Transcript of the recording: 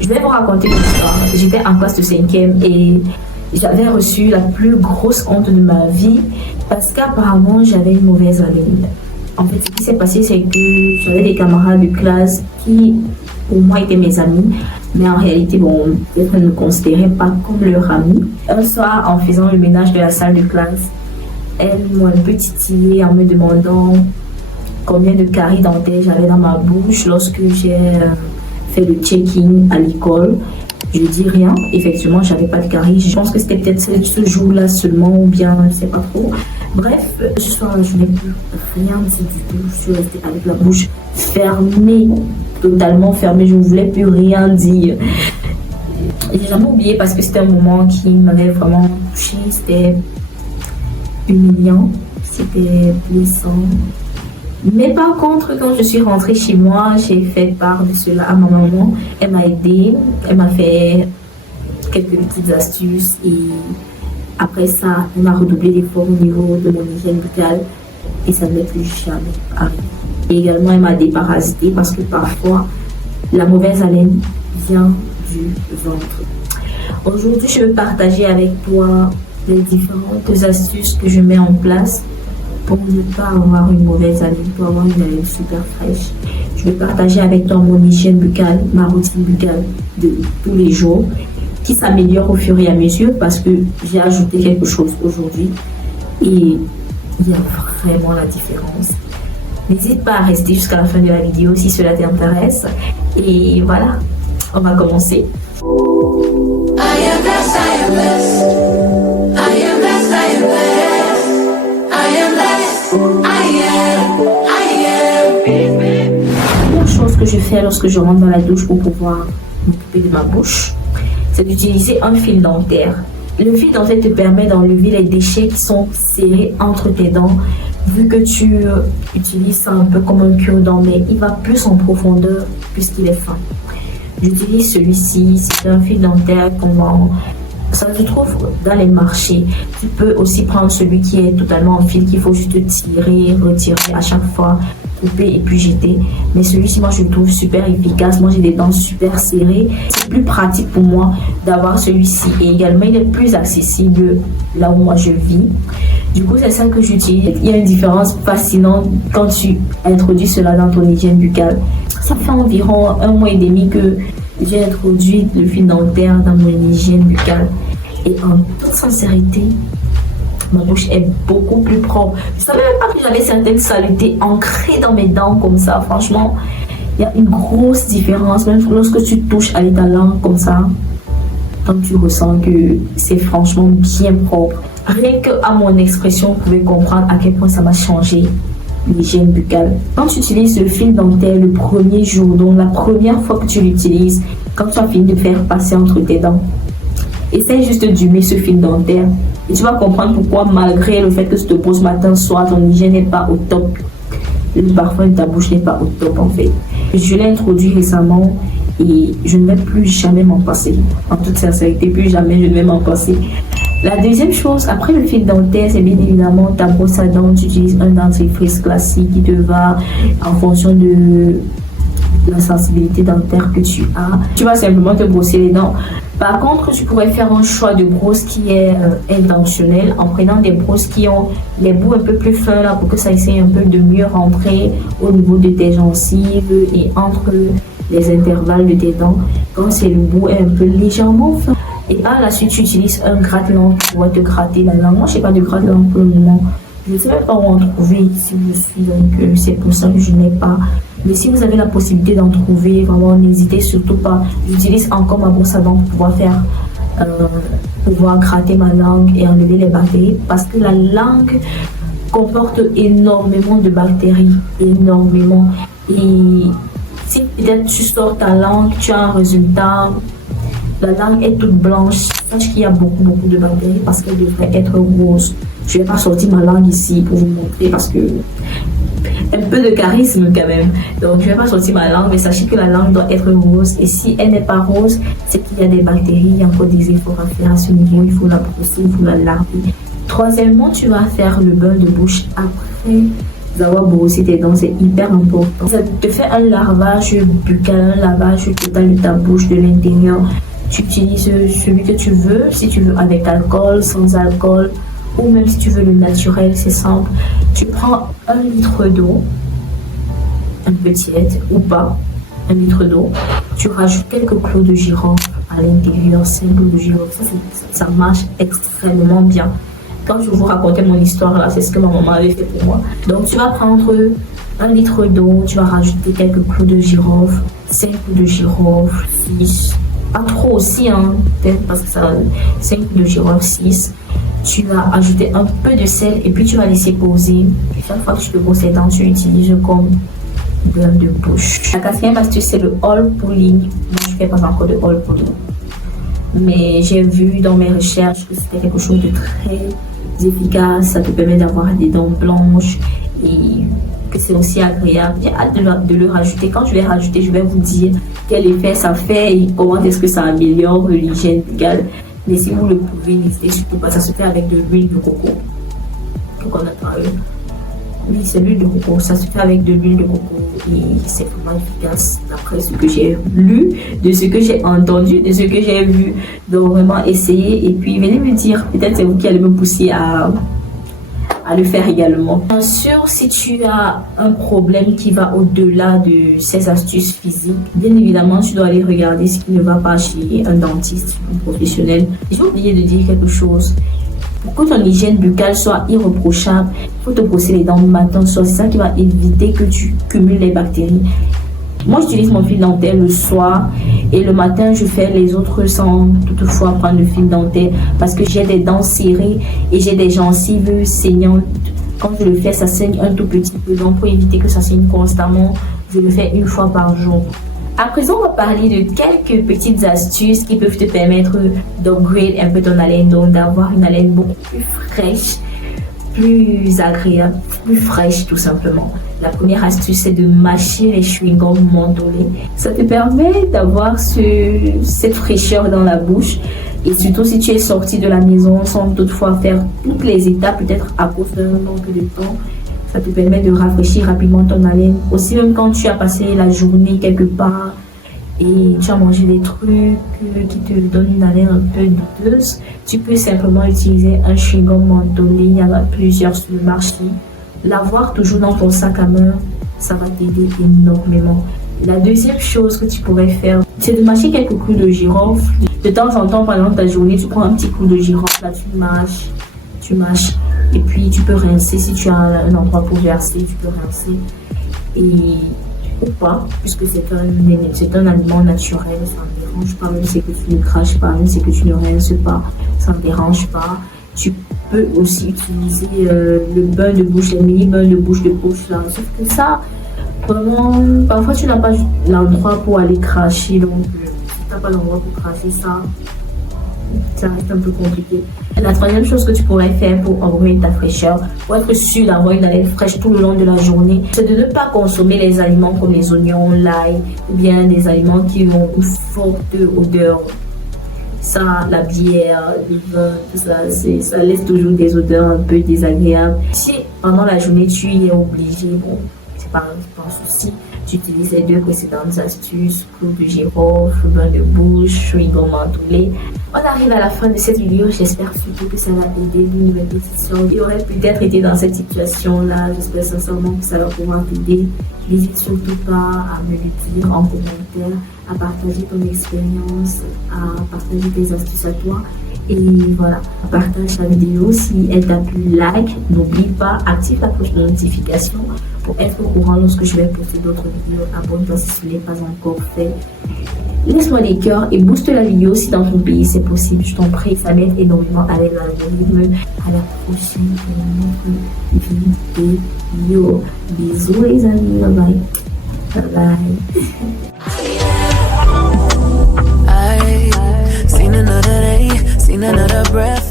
Je vais vous raconter une histoire. J'étais en classe de 5e et j'avais reçu la plus grosse honte de ma vie parce qu'apparemment j'avais une mauvaise haleine. En fait, ce qui s'est passé, c'est que j'avais des camarades de classe qui, pour moi, étaient mes amis, mais en réalité, bon, peut-être ne me considéraient pas comme leur ami. Un soir, en faisant le ménage de la salle de classe, elles m'ont un peu titillé en me demandant combien de caries dentaires j'avais dans ma bouche lorsque j'ai fait le check-in à l'école. Je dis rien, effectivement, j'avais pas de caries. Je pense que c'était peut-être ce jour-là seulement, ou bien, je sais pas trop. Bref, ce soir-là, je n'ai plus rien dit du tout. Je suis restée avec la bouche fermée, totalement fermée. Je ne voulais plus rien dire. J'ai jamais oublié parce que c'était un moment qui m'avait vraiment touchée. C'était humiliant, c'était blessant. Mais par contre, quand je suis rentrée chez moi, j'ai fait part de cela à ma maman. Elle m'a aidée, elle m'a fait quelques petites astuces et après ça, elle m'a redoublé l'effort au niveau de mon hygiène buccale et ça ne m'est plus jamais arrivé. Et également, elle m'a déparasité parce que parfois, la mauvaise haleine vient du ventre. Aujourd'hui, je veux partager avec toi les différentes astuces que je mets en place pour ne pas avoir une mauvaise haleine, pour avoir une haleine super fraîche. Je vais partager avec toi mon hygiène buccale, ma routine buccale de tous les jours, qui s'améliore au fur et à mesure parce que j'ai ajouté quelque chose aujourd'hui et il y a vraiment la différence. N'hésite pas à rester jusqu'à la fin de la vidéo si cela t'intéresse. Et voilà, on va commencer. La chose que je fais lorsque je rentre dans la douche pour pouvoir m'occuper de ma bouche, c'est d'utiliser un fil dentaire. Le fil dentaire te permet d'enlever les déchets qui sont serrés entre tes dents, vu que tu utilises ça un peu comme un cure-dent, mais il va plus en profondeur puisqu'il est fin. J'utilise celui-ci, c'est un fil dentaire qu'on vend. Ça se trouve dans les marchés. Tu peux aussi prendre celui qui est totalement en fil, qu'il faut juste tirer, retirer à chaque fois, couper et puis jeter. Mais celui-ci, moi, je le trouve super efficace. Moi, j'ai des dents super serrées. C'est plus pratique pour moi d'avoir celui-ci. Et également, il est plus accessible là où moi je vis. Du coup, c'est ça que j'utilise. Il y a une différence fascinante quand tu introduis cela dans ton hygiène buccale. Ça fait environ 1 mois et demi que j'ai introduit le fil dentaire dans mon hygiène buccale. Et en toute sincérité, ma bouche est beaucoup plus propre. Je ne savais même pas que j'avais certaines saletés ancrées dans mes dents comme ça. Franchement, il y a une grosse différence. Même lorsque tu touches avec ta langue comme ça, quand tu ressens que c'est franchement bien propre. Rien qu'à mon expression, vous pouvez comprendre à quel point ça m'a changé l'hygiène buccale. Quand tu utilises le fil dentaire le premier jour, donc la première fois que tu l'utilises, quand tu as fini de faire passer entre tes dents, essaye juste d'humer ce fil dentaire et tu vas comprendre pourquoi, malgré le fait que tu te poses matin, soir, ton hygiène n'est pas au top. Le parfum de ta bouche n'est pas au top en fait. Je l'ai introduit récemment et je ne vais plus jamais m'en passer. En toute sincérité, plus jamais je ne vais m'en passer. La deuxième chose, après le fil dentaire, c'est bien évidemment ta brosse à dents. Tu utilises un dentifrice classique qui te va en fonction de la sensibilité dentaire que tu as. Tu vas simplement te brosser les dents. Par contre, tu pourrais faire un choix de brosse qui est intentionnel en prenant des brosses qui ont les bouts un peu plus fins là pour que ça essaye un peu de mieux rentrer au niveau de tes gencives et entre les intervalles de tes dents quand c'est le bout est un peu légèrement fin. Et par la suite, tu utilises un gratte-langue pour te gratter la langue. Moi, je n'ai pas de gratte-langue pour le moment. Je ne sais même pas où en trouver si je suis, donc c'est pour ça que je n'ai pas. Mais si vous avez la possibilité d'en trouver, vraiment, n'hésitez surtout pas. J'utilise encore ma brosse à dents pour pouvoir gratter ma langue et enlever les bactéries. Parce que la langue comporte énormément de bactéries. Énormément. Et si peut-être tu sors ta langue, tu as un résultat... La langue est toute blanche. Sache qu'il y a beaucoup de bactéries parce qu'elle devrait être rose. Je ne vais pas sortir ma langue ici pour vous montrer parce que un peu de charisme quand même. Donc je ne vais pas sortir ma langue, mais sachez que la langue doit être rose. Et si elle n'est pas rose, c'est qu'il y a des bactéries. Il y a encore des efforts à faire à ce niveau. Il faut la brosser, il faut la laver. Troisièmement, tu vas faire le bain de bouche après avoir brossé tes dents, c'est hyper important. Ça te fait un lavage buccal, un lavage total de ta bouche, de l'intérieur. Tu utilises celui que tu veux, si tu veux avec alcool, sans alcool, ou même si tu veux le naturel, c'est simple. Tu prends 1 litre d'eau, un peu tiède ou pas, 1 litre d'eau. Tu rajoutes quelques clous de girofle à l'intérieur, 5 clous de girofle. Ça marche extrêmement bien. Quand je vous racontais mon histoire là, c'est ce que ma maman avait fait pour moi. Donc tu vas prendre 1 litre d'eau, tu vas rajouter quelques clous de girofle, 5 clous de girofle, 6. Pas trop aussi, hein, peut-être parce que ça 5 clous de girofle, 6. Tu vas ajouter un peu de sel et puis tu vas laisser poser. Chaque fois que tu te brosses les dents, tu utilises comme beurre de bouche. La 4e astuce, c'est le all pulling. Moi, je ne fais pas encore de all pulling. Mais j'ai vu dans mes recherches que c'était quelque chose de très efficace. Ça te permet d'avoir des dents blanches et que c'est aussi agréable. J'ai hâte de le rajouter. Quand je vais rajouter, je vais vous dire quel effet ça fait et comment est-ce que ça améliore l'hygiène buccale. Mais si vous le pouvez, n'hésitez surtout pas. Ça se fait avec de l'huile de coco. Oui, c'est l'huile de coco. Ça se fait avec de l'huile de coco et c'est vraiment efficace d'après ce que j'ai lu, de ce que j'ai entendu, de ce que j'ai vu. Donc vraiment essayez et puis venez me dire. Peut-être c'est vous qui allez me pousser à le faire également. Bien sûr, si tu as un problème qui va au-delà de ces astuces physiques, bien évidemment, tu dois aller regarder ce qui ne va pas chez un dentiste, un professionnel. J'ai oublié de dire quelque chose. Pour que ton hygiène buccale soit irréprochable, il faut te brosser les dents matin, soir. C'est ça qui va éviter que tu cumules les bactéries. Moi, j'utilise mon fil dentaire le soir et le matin, je fais les autres sans toutefois prendre le fil dentaire parce que j'ai des dents serrées et j'ai des gencives saignantes. Quand je le fais, ça saigne un tout petit peu. Donc, pour éviter que ça saigne constamment, je le fais 1 fois par jour. À présent, on va parler de quelques petites astuces qui peuvent te permettre d'upgrade un peu ton haleine, donc d'avoir une haleine beaucoup plus fraîche, plus agréable, plus fraîche tout simplement. La première astuce, c'est de mâcher les chewing-gums mentholés. Ça te permet d'avoir cette fraîcheur dans la bouche. Et surtout si tu es sorti de la maison sans toutefois faire toutes les étapes, peut-être à cause d'un manque de temps, ça te permet de rafraîchir rapidement ton haleine. Aussi, même quand tu as passé la journée quelque part et tu as mangé des trucs qui te donnent une haleine un peu douteuse, tu peux simplement utiliser un chewing-gum mentholé. Il y en a plusieurs sur le marché. L'avoir toujours dans ton sac à main, ça va t'aider énormément. La deuxième chose que tu pourrais faire, c'est de mâcher quelques clous de girofle. De temps en temps, pendant ta journée, tu prends un petit clou de girofle, là tu mâches. Et puis tu peux rincer si tu as un endroit pour verser, tu peux rincer. Ou pas, puisque c'est un aliment naturel, ça ne dérange pas, même si que tu ne craches pas, même si que tu ne rinces pas, ça ne dérange pas. Tu peux aussi utiliser le bain de bouche, les mini bains de bouche de poche là. Sauf que ça, vraiment, parfois tu n'as pas l'endroit pour aller cracher, donc si tu n'as pas l'endroit pour cracher, ça reste un peu compliqué. Et la troisième chose que tu pourrais faire pour augmenter ta fraîcheur, pour être sûr d'avoir une haleine fraîche tout le long de la journée, c'est de ne pas consommer les aliments comme les oignons, l'ail, ou bien des aliments qui ont une forte odeur. Ça, la bière, le vin, tout ça, ça laisse toujours des odeurs un peu désagréables. Si pendant la journée tu y es obligé, bon, c'est pas un souci. Tu utilises les 2 précédentes astuces, clous de girofle, bain de bouche, chewing-gum mentholé. On arrive à la fin de cette vidéo. J'espère surtout que ça va aider une nouvelle petite soeur qui aurait peut-être été dans cette situation-là. J'espère sincèrement que ça va pouvoir t'aider. N'hésite surtout pas à me le dire en commentaire, à partager ton expérience, à partager tes astuces à toi. Et voilà, partage la vidéo si elle t'a plu, like. N'oublie pas, active la cloche de notification pour être au courant lorsque je vais poster d'autres vidéos. Abonne-toi si ce n'est pas encore fait. Laisse-moi des cœurs et booste la vidéo si dans ton pays c'est possible. Je t'en prie, ça m'aide énormément avec l'algorithme. À la prochaine pour une autre vidéo. Bisous les amis, bye bye. Bye bye. Seen another breath